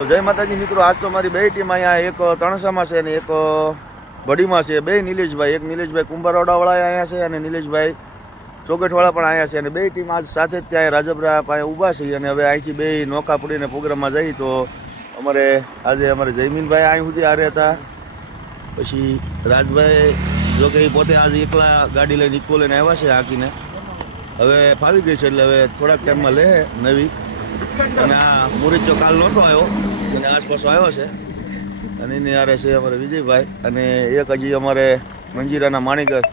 જય માતાજી મિત્રો, આજ તો મારી બે ટીમ અહીંયા એક તણસામાં છે અને એક ભડીમાં છે. બે નિલેશભાઈ, એક નિલેશભાઈ કુંભારવાડાવાળા અહીંયા છે અને નિલેશભાઈ ચોગઠવાળા પણ અહીંયા છે અને બે ટીમ આજ સાથે જ ત્યાં રાજપરા પાસે ઊભા છે. અને હવે અહીંથી બે નોખા પડીને પ્રોગ્રામમાં જઈ તો આજે અમારે જયમીનભાઈ અહીં સુધી હારે હતા. પછી રાજભાઈ જો કે એ પોતે આજે એકલા ગાડી લઈને ઇકો લઈને આવ્યા છે હાંકીને. હવે ફાવી ગઈ છે એટલે હવે થોડાક ટાઈમમાં લે નવી. અને આ મુરીચો કાલ નહોતો આવ્યો અને આસપાસ આવ્યો છે અને એની યારે છે અમારે વિજયભાઈ અને એક હજી અમારે મંજીરાના માણીકર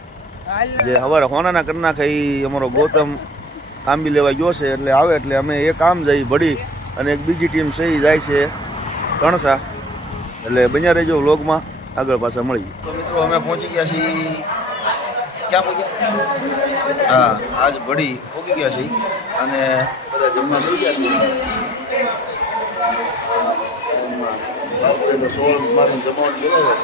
જે સવારે હોનાના કરી નાખે એ અમારો ગૌતમ આંબી લેવા ગયો છે. એટલે આવે એટલે અમે એ કામ જઈ ભડી અને એક બીજી ટીમ છે એ જાય છે તણસા. એટલે બન્યા રહેજો વ્લોગમાં, આગળ પાછા મળી. તો મિત્રો અમે પહોંચી ગયા છીએ, ક્યાં પહોંચ્યા? હા, આજ ભડી પહોંચી ગયા છીએ અને બધા જમવા મળી ગયા છે. તો 16 મારું જમવાનું બોલાવે.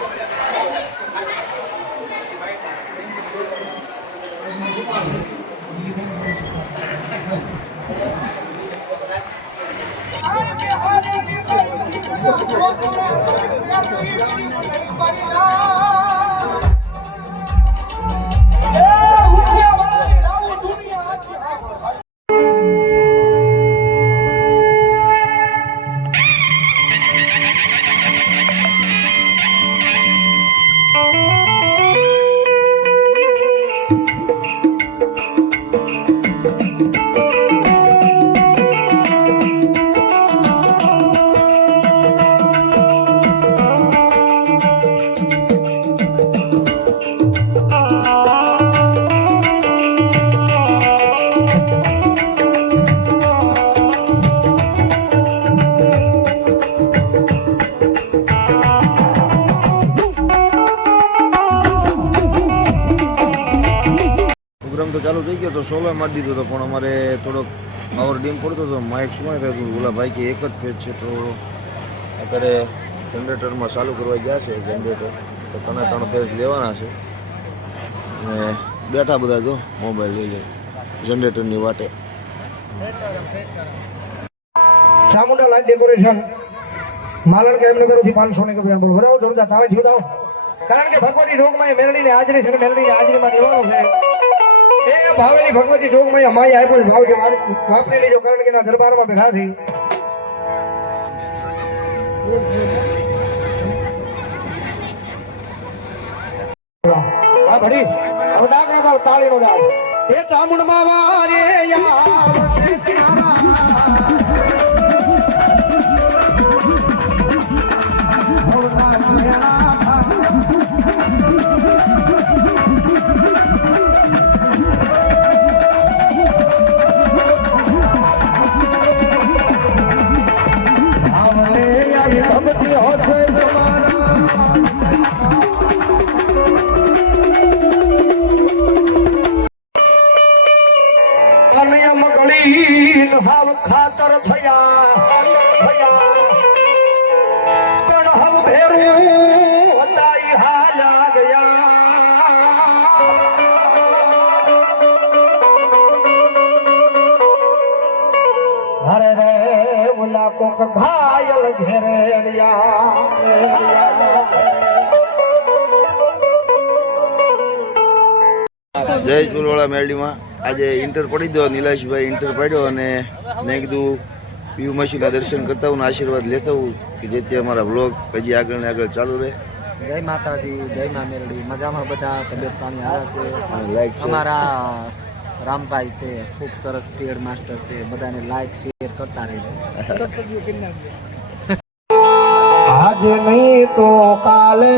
પ્રોગ્રામ તો ચાલુ થઈ ગયો તો 16 મારી દીધો હતો પણ અમારે થોડોક પાવર ડીમ પડતો હતો. માઇક શું થયું ઓલા ભાઈ કે એક જ ફેજ છે તો અત્યારે જનરેટરમાં ચાલુ કરવા ગયા છે જનરેટર. તો 3 ફેજ લેવાના છે અને બેઠા બધા જો મોબાઈલ લઈ લે જનરેટરની વાટે. ચામુંડા લાઈટ ડેકોરેશન માલણ કે એમને તરફથી 500 ની કપિયાન બોલ વધાવો જોરદાર તાળી થી વધાવો. કારણ કે ભગવતી જોગમાં મેરડીની હાજરી છે અને મેરડીની હાજરીમાં દેવાનું છે. એ ભાવેલી ભગવતી જોગમાં અમારી આપ્યો ભાવ છે, વાપરી લેજો કારણ કે એના દરબારમાં બેઠા છે. આ ભડી હવે ડાકણા દાવ તાળીનો દાવ. એ ચામુંડમાં વારે ખાતર થયા પણ હવ ભેરું હતા હાલા ગયા. હરે રે ઓલા કોક ઘાયલ ઘેરે જય ચુલવાળા મેરડીમાં આજે ઇન્ટર પડી દો. નિલેશભાઈ ઇન્ટર પાડ્યો અને મેં કીધું પીયુ મસીના દર્શન કરતા હું આશીર્વાદ લેતા હું કે જેથી અમારા વ્લોગ હજી આગળ ને આગળ ચાલુ રહે. જય માતાજી, જય મા મેરડી. મજામાં બધા, તબિયત પાણી હારા છે. લાઈક અમારા રામભાઈ છે, ખૂબ સરસ ટ્રેડ માસ્ટર છે. બધાને લાઈક શેર કરતા રહેજો. આજે નહીં તો કાલે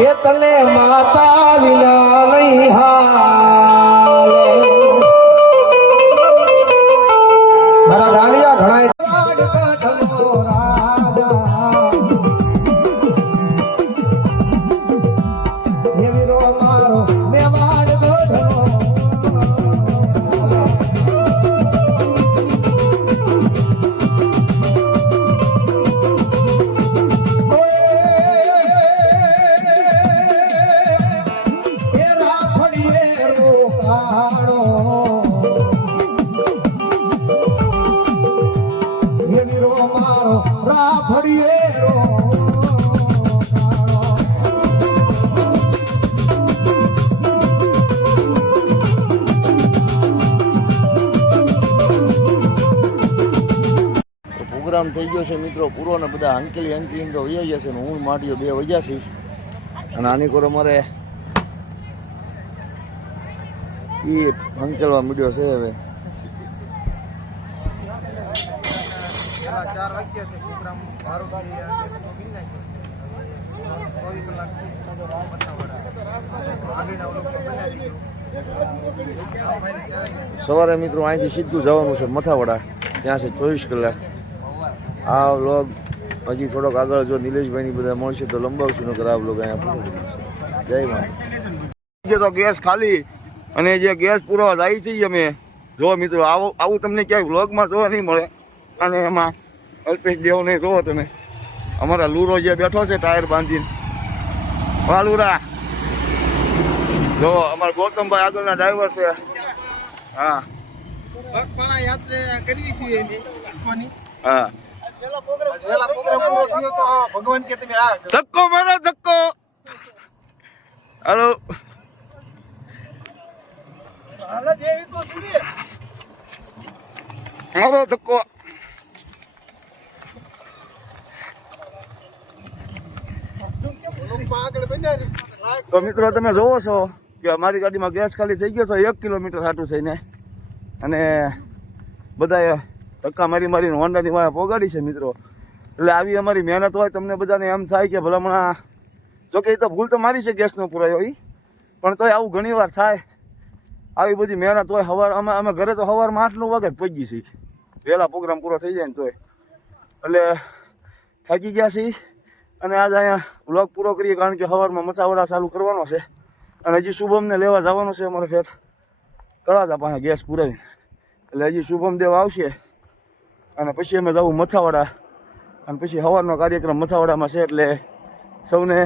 એ તને માતા વિના નહીં હાલે. મારા ગાલિયા ઘણા પ્રોગ્રામ થઈ ગયો છે મિત્રો પૂરો ને બધા હંકેલી તો વહી ગયા છે ને હું માટીઓ 2 વાગ્યા છે અને આની કોર અમારે એ હંકેલવા મીડિયો છે હવે 4 વાગ્યા છે પ્રોગ્રામ 12 સવારે મિત્રો અહીંથી સીધું જવાનું છે મથાવડા ત્યાં છે 24 કલાક આ વ્લોગ હજી થોડોક આગળ જો નિલેશભાઈની બધા મળશે તો લંબાવશું નકર આ વ્લોગ અહીંયા પૂરો જય માતા તો ગેસ ખાલી અને જે ગેસ પૂરવા જાય છે અમે જો મિત્રો આવું તમને ક્યાંય વ્લોગમાં જોવા નહીં મળે અને એમાં અલ્પેશ દેવને જોવો તમે અમારા લૂરો જે બેઠો છે ટાયર બાંધીને વાલુરા જો અમારા ગૌતમભાઈ આગળના ડ્રાઈવર છે હા પગપાળા યાત્રા કરવી છે હા વેલા પ્રોગ્રામ પૂરો થયો તો ભગવાન કે તમે આ ધક્કો મારો ધક્કો હાલો હાલે દેવી તો સુધી મારો ધક્કો આગળ બન્યા તો મિત્રો તમે જોવો છો કે અમારી ગાડીમાં ગેસ ખાલી થઈ ગયો તો 1 કિલોમીટર હાટું થઈને અને બધાએ ધક્કા મારીને હોન્ડાની વાયા પોગાડી છે મિત્રો એટલે આવી અમારી મહેનત હોય તમને બધાને એમ થાય કે ભલામણા જોકે એ તો ભૂલ તો મારી છે ગેસનો પુરાયો એ પણ તોય આવું ઘણી વાર થાય આવી બધી મહેનત હોય અમે ઘરે તો સવારમાં 8 વાગે જ પહોંચી છીએ વહેલા પ્રોગ્રામ પૂરો થઈ જાય ને તોય એટલે થાકી ગયા છીએ અને આજ અહીંયા વ્લોગ પૂરો કરીએ કારણ કે સવારમાં મથાવડા ચાલુ કરવાનો છે અને હજી શુભમને લેવા જવાનો છે અમારે ઠેઠ તળાજા પાસે ગેસ પુરાવીને એટલે હજી શુભમ દેવ આવશે અને પછી અમે જવું મથાવડા અને પછી સવારનો કાર્યક્રમ મથાવડામાં છે એટલે સૌને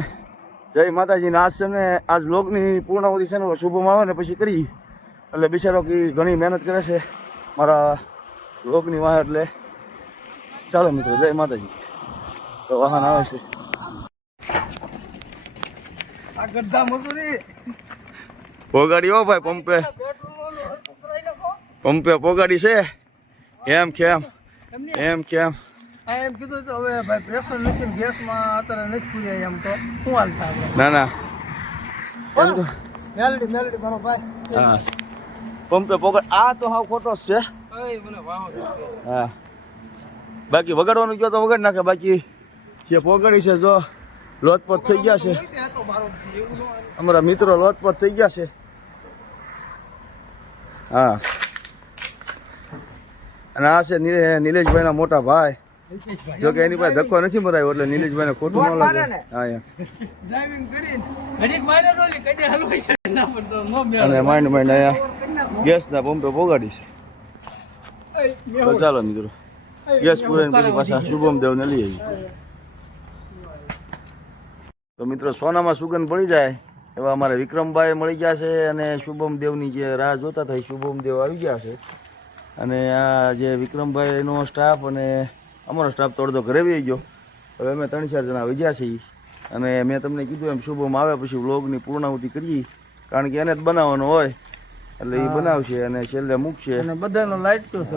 જય માતાજીને આજ છે ને આજ વ્લોગની પૂર્ણાવધિ છે ને શુભમ આવે ને પછી કરી એટલે બિચારો કે ઘણી મહેનત કરે છે મારા વ્લોગની વાહ એટલે ચાલો મિત્રો જય માતાજી તો વાહન આવે છે આ ગઢા મજૂરી પોગાડી હો ભાઈ પંપે પોગાડી છે એમ કેમ આ એમ કીધું તો હવે ભાઈ પ્રેશર નથી ને ગેસમાં અત્યારે નથી પૂર્યા એમ તો શું હાલ થાય ના એમ તો મેલડી મારો ભાઈ હા પંપે પોગાડ આ તો હાવ ખોટો જ છે મને વાહો હા બાકી વગાડવાનું કહો તો વગાડ નાખે બાકી જે પોગાડી છે જો લોટપોટ થઈ ગયા છે અમારા મિત્રો લોટપોટ થઈ ગયા છે હા અને આ છે નિલેશભાઈના મોટા ભાઈ જો કે એની પાસે ધક્કો નથી મરાયો એટલે નિલેશભાઈને ખોટું ન લાગે હા ડ્રાઇવિંગ કરીને ઘડીક મારે તો કદી હલવાઈ જાય ના પણ તો નો મેળ અને માંડ અહીંયા ગેસના પંપે પોગાડી છે તો ચાલો મિત્રો ગેસ પૂરાઈને પછી પાછા શુભમ દેવને લઈ આવીએ તો મિત્રો સોનામાં સુગંધ પડી જાય એવા અમારા વિક્રમભાઈ મળી ગયા છે અને શુભમ દેવની જે રાહ જોતા હતા શુભમ દેવ આવી ગયા છે અને આ જે વિક્રમભાઈનો સ્ટાફ અને અમારો સ્ટાફ તો અડધો ઘરે આવી ગયો હવે અમે 3-4 જણા આવી ગયા છીએ અને મેં તમને કીધું એમ શુભમ આવે પછી વ્લોગની પૂર્ણાહુતિ કરીએ કારણ કે એને જ બનાવવાનો હોય એટલે એ બનાવશે અને છેલ્લે મૂકશે અને બધાનો લાઈટ કયો છે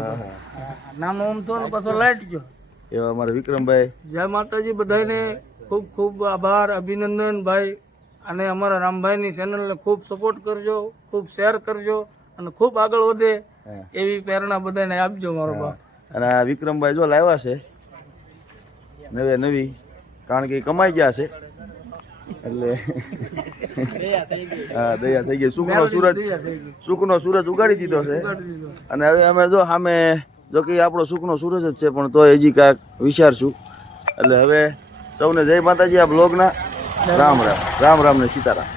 નાનો આમ તો ને પાછો લાઈટ કયો એવા અમારા વિક્રમભાઈ જય માતાજી બધાને ખૂબ ખૂબ આભાર અભિનંદન ભાઈ અને અમારા રામભાઈની ચેનલને ખૂબ સપોર્ટ કરજો ખૂબ શેર કરજો અને ખૂબ આગળ વધે એવી પ્રેરણા બધાને આપજો મારો બાપ અને આ વિક્રમભાઈ જો લાવ્યા છે નવી કારણ કે એ કમાઈ ગયા છે એટલે હા દયા થઈ ગઈ સુખનો સૂરજ ઉગાડી દીધો છે અને હવે અમે જો સામે જો કે આપણો સુખનો સૂરજ જ છે પણ તોય હજી કાંઈક વિચારશું એટલે હવે સૌને જય માતાજી આ બ્લોગના રામ રામ ને સીતારામ